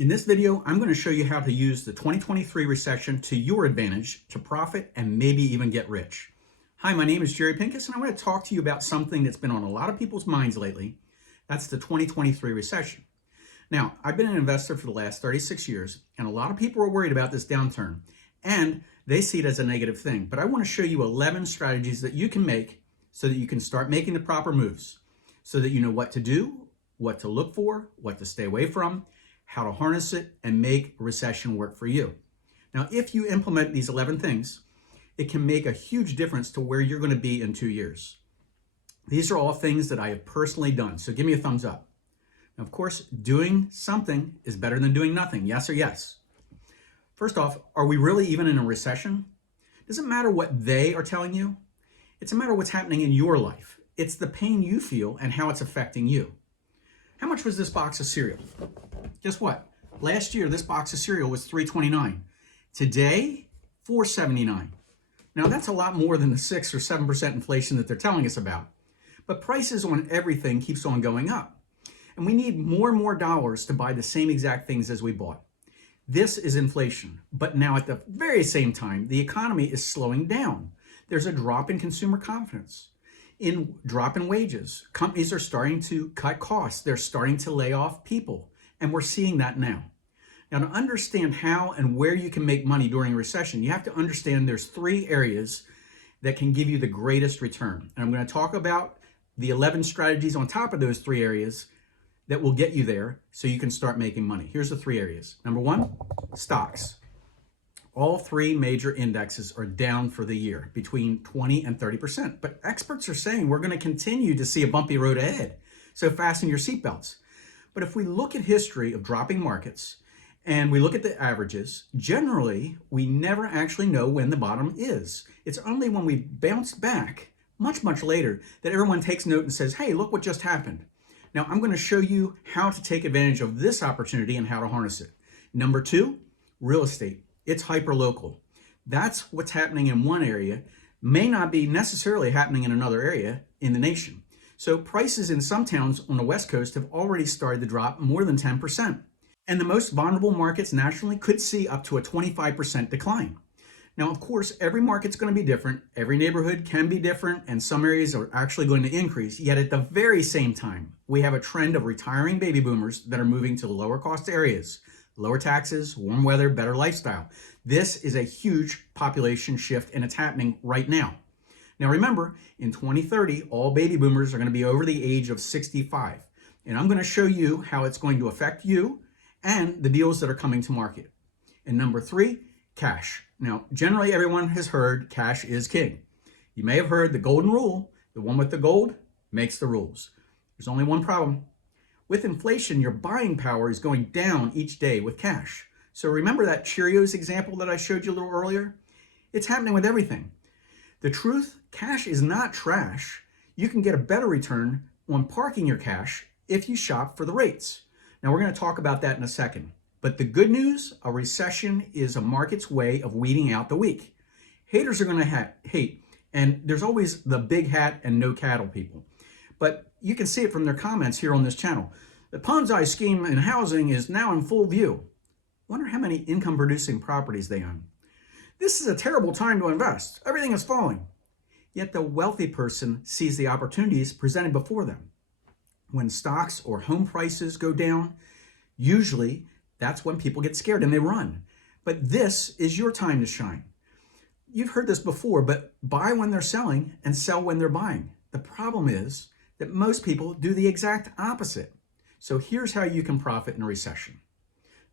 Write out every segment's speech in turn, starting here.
In this video, I'm going to show you how to use the 2023 recession to your advantage to profit and maybe even get rich. Hi, my name is Jerry Pinkas, and I want to talk to you about something that's been on a lot of people's minds lately. That's the 2023 recession. Now, I've been an investor for the last 36 years, and a lot of people are worried about this downturn, and they see it as a negative thing. But I want to show you 11 strategies that you can make so that you can start making the proper moves, so that you know what to do, what to look for, what to stay away from, how to harness it, and make a recession work for you. Now, if you implement these 11 things, it can make a huge difference to where you're going to be in 2 years. These are all things that I have personally done, so give me a thumbs up. Now, of course, doing something is better than doing nothing, yes or yes? First off, are we really even in a recession? It doesn't matter what they are telling you. It's a matter of what's happening in your life. It's the pain you feel and how it's affecting you. How much was this box of cereal? Guess what? Last year, this box of cereal was $3.29. Today, $4.79. Now, that's a lot more than the 6 or 7% inflation that they're telling us about. But prices on everything keeps on going up. And we need more and more dollars to buy the same exact things as we bought. This is inflation. But now at the very same time, the economy is slowing down. There's a drop in consumer confidence. Drop in wages. Companies are starting to cut costs. They're starting to lay off people. And we're seeing that now. Now, to understand how and where you can make money during a recession, you have to understand there's 3 areas that can give you the greatest return. And I'm going to talk about the 11 strategies on top of those 3 areas that will get you there so you can start making money. Here's the 3 areas. Number 1, stocks. All 3 major indexes are down for the year, between 20 and 30%. But experts are saying we're going to continue to see a bumpy road ahead. So fasten your seatbelts. But if we look at history of dropping markets and we look at the averages, generally, we never actually know when the bottom is. It's only when we bounce back much, much later that everyone takes note and says, hey, look what just happened. Now, I'm going to show you how to take advantage of this opportunity and how to harness it. Number 2, real estate. It's hyper-local. That's what's happening in one area, may not be necessarily happening in another area in the nation. So prices in some towns on the West Coast have already started to drop more than 10%. And the most vulnerable markets nationally could see up to a 25% decline. Now, of course, every market's going to be different. Every neighborhood can be different, and some areas are actually going to increase. Yet at the very same time, we have a trend of retiring baby boomers that are moving to the lower cost areas. Lower taxes, warm weather, better lifestyle. This is a huge population shift, and it's happening right now. Now remember, in 2030, all baby boomers are going to be over the age of 65. And I'm going to show you how it's going to affect you and the deals that are coming to market. And number 3, cash. Now, generally everyone has heard cash is king. You may have heard the golden rule, the one with the gold makes the rules. There's only one problem. With inflation, your buying power is going down each day with cash. So remember that Cheerios example that I showed you a little earlier? It's happening with everything. The truth, cash is not trash. You can get a better return on parking your cash if you shop for the rates. Now we're going to talk about that in a second. But the good news, a recession is a market's way of weeding out the weak. Haters are going to hate, and there's always the big hat and no cattle people. But you can see it from their comments here on this channel. The Ponzi scheme in housing is now in full view. Wonder how many income-producing properties they own. This is a terrible time to invest. Everything is falling. Yet the wealthy person sees the opportunities presented before them. When stocks or home prices go down, usually that's when people get scared and they run. But this is your time to shine. You've heard this before, but buy when they're selling and sell when they're buying. The problem is that most people do the exact opposite. So here's how you can profit in a recession.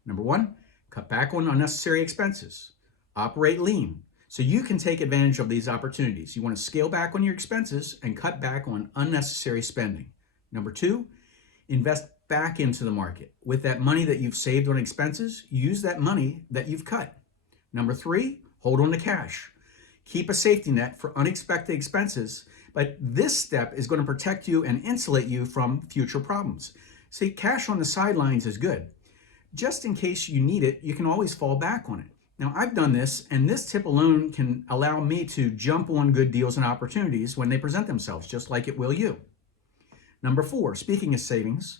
Number 1, cut back on unnecessary expenses. Operate lean so you can take advantage of these opportunities. You want to scale back on your expenses and cut back on unnecessary spending. Number 2, invest back into the market. With that money that you've saved on expenses, use that money that you've cut. Number 3, hold on to cash. Keep a safety net for unexpected expenses, but this step is going to protect you and insulate you from future problems. See, cash on the sidelines is good. Just in case you need it, you can always fall back on it. Now, I've done this, and this tip alone can allow me to jump on good deals and opportunities when they present themselves, just like it will you. Number 4, speaking of savings,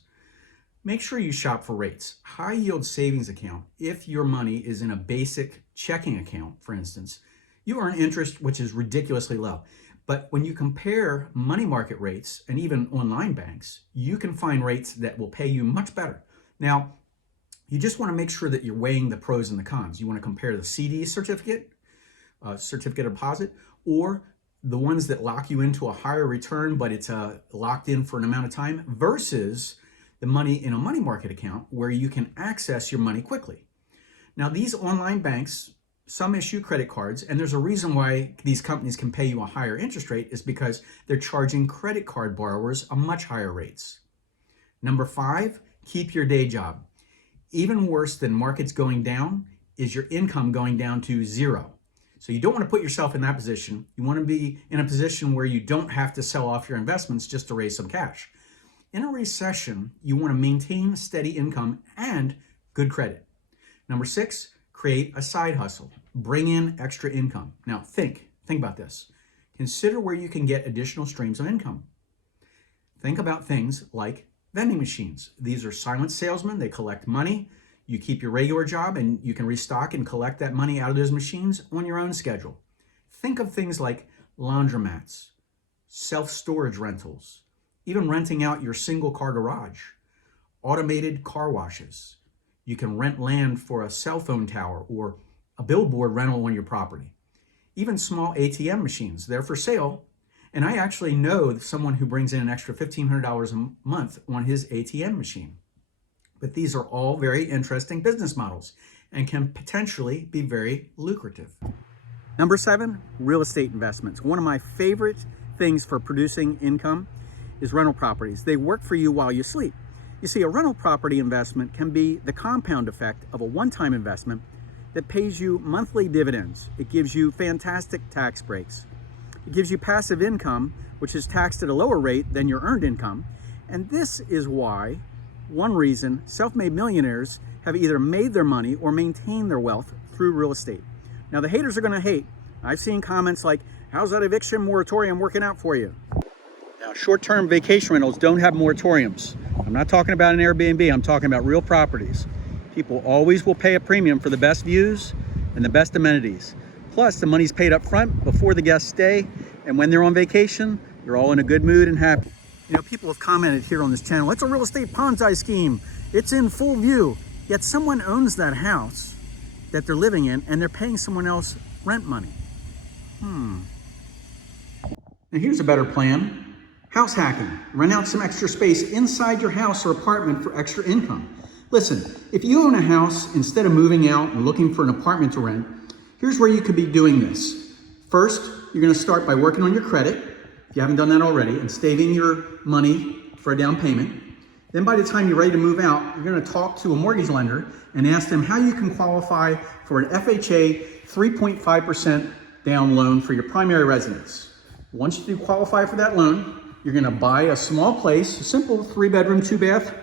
Make sure you shop for rates. High yield savings account, if your money is in a basic checking account, for instance, you earn interest which is ridiculously low. But when you compare money market rates and even online banks, you can find rates that will pay you much better. Now, you just want to make sure that you're weighing the pros and the cons. You want to compare the CD certificate of deposit, or the ones that lock you into a higher return, but it's locked in for an amount of time, versus the money in a money market account where you can access your money quickly. Now, these online banks, some issue credit cards, and there's a reason why these companies can pay you a higher interest rate is because they're charging credit card borrowers a much higher rates. Number 5, keep your day job. Even worse than markets going down is your income going down to zero. So you don't want to put yourself in that position. You want to be in a position where you don't have to sell off your investments just to raise some cash. In a recession, you want to maintain steady income and good credit. Number 6, create a side hustle. Bring in extra income. Now think about this. Consider where you can get additional streams of income. Think about things like vending machines. These are silent salesmen. They collect money. You keep your regular job and you can restock and collect that money out of those machines on your own schedule. Think of things like laundromats, self-storage rentals, even renting out your single car garage, automated car washes. You can rent land for a cell phone tower or a billboard rental on your property. Even small ATM machines, they're for sale. And I actually know someone who brings in an extra $1,500 a month on his ATM machine. But these are all very interesting business models and can potentially be very lucrative. Number 7, real estate investments. One of my favorite things for producing income is rental properties. They work for you while you sleep. You see, a rental property investment can be the compound effect of a one-time investment that pays you monthly dividends. It gives you fantastic tax breaks. It gives you passive income, which is taxed at a lower rate than your earned income. And this is why, one reason, self-made millionaires have either made their money or maintained their wealth through real estate. Now, the haters are going to hate. I've seen comments like, how's that eviction moratorium working out for you? Now, short-term vacation rentals don't have moratoriums. I'm not talking about an Airbnb. I'm talking about real properties. People always will pay a premium for the best views and the best amenities. Plus, the money's paid up front before the guests stay, and when they're on vacation, they're all in a good mood and happy. You know, people have commented here on this channel, it's a real estate Ponzi scheme. It's in full view. Yet someone owns that house that they're living in, and they're paying someone else rent money. Now here's a better plan. House hacking. Rent out some extra space inside your house or apartment for extra income. Listen, if you own a house, instead of moving out and looking for an apartment to rent, here's where you could be doing this. First, you're going to start by working on your credit, if you haven't done that already, and saving your money for a down payment. Then by the time you're ready to move out, you're going to talk to a mortgage lender and ask them how you can qualify for an FHA 3.5% down loan for your primary residence. Once you qualify for that loan, you're going to buy a small place, a simple 3-bedroom, 2-bath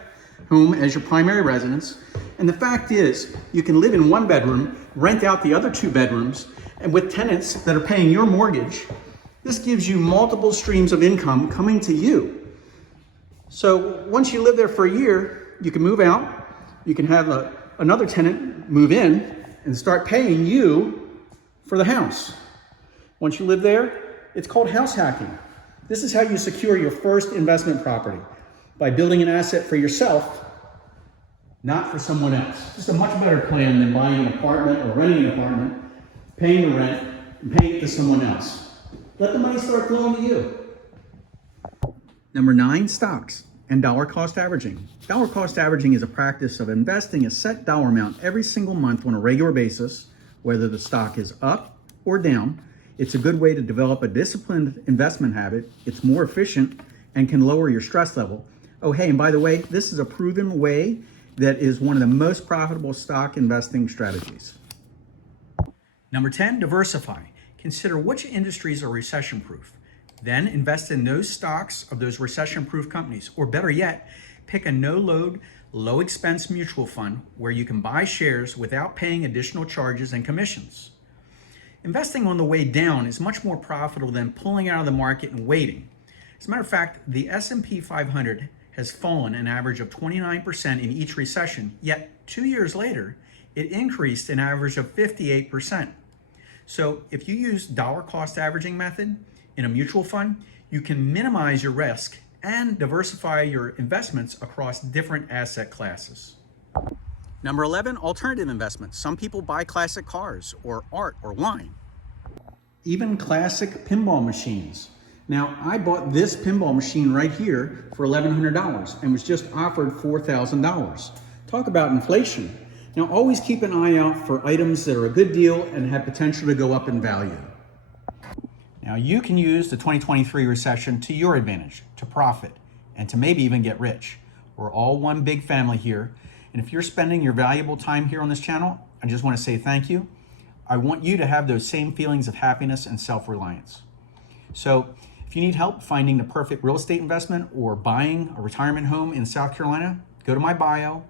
home as your primary residence. And the fact is, you can live in 1 bedroom, rent out the other 2 bedrooms, and with tenants that are paying your mortgage. This gives you multiple streams of income coming to you. So once you live there for a year, you can move out, you can have another tenant move in and start paying you for the house. Once you live there, it's called house hacking. This is how you secure your first investment property, by building an asset for yourself, not for someone else. Just a much better plan than buying an apartment or renting an apartment, paying the rent, and paying it to someone else. Let the money start flowing to you. Number 9, stocks and dollar cost averaging. Dollar cost averaging is a practice of investing a set dollar amount every single month on a regular basis, whether the stock is up or down. It's a good way to develop a disciplined investment habit. It's more efficient and can lower your stress level. Oh, hey, and by the way, this is a proven way that is one of the most profitable stock investing strategies. Number 10, diversify. Consider which industries are recession-proof. Then invest in those stocks of those recession-proof companies, or better yet, pick a no-load, low-expense mutual fund where you can buy shares without paying additional charges and commissions. Investing on the way down is much more profitable than pulling out of the market and waiting. As a matter of fact, the S&P 500 has fallen an average of 29% in each recession, yet 2 years later, it increased an average of 58%. So if you use dollar cost averaging method in a mutual fund, you can minimize your risk and diversify your investments across different asset classes. Number 11, alternative investments. Some people buy classic cars or art or wine. Even classic pinball machines. Now, I bought this pinball machine right here for $1,100 and was just offered $4,000. Talk about inflation. Now, always keep an eye out for items that are a good deal and have potential to go up in value. Now, you can use the 2023 recession to your advantage, to profit, and to maybe even get rich. We're all one big family here. And if you're spending your valuable time here on this channel, I just want to say thank you. I want you to have those same feelings of happiness and self-reliance. So if you need help finding the perfect real estate investment or buying a retirement home in South Carolina, go to my bio.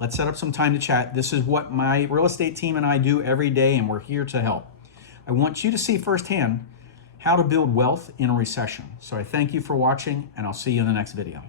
Let's set up some time to chat. This is what my real estate team and I do every day, and we're here to help. I want you to see firsthand how to build wealth in a recession. So I thank you for watching, and I'll see you in the next video.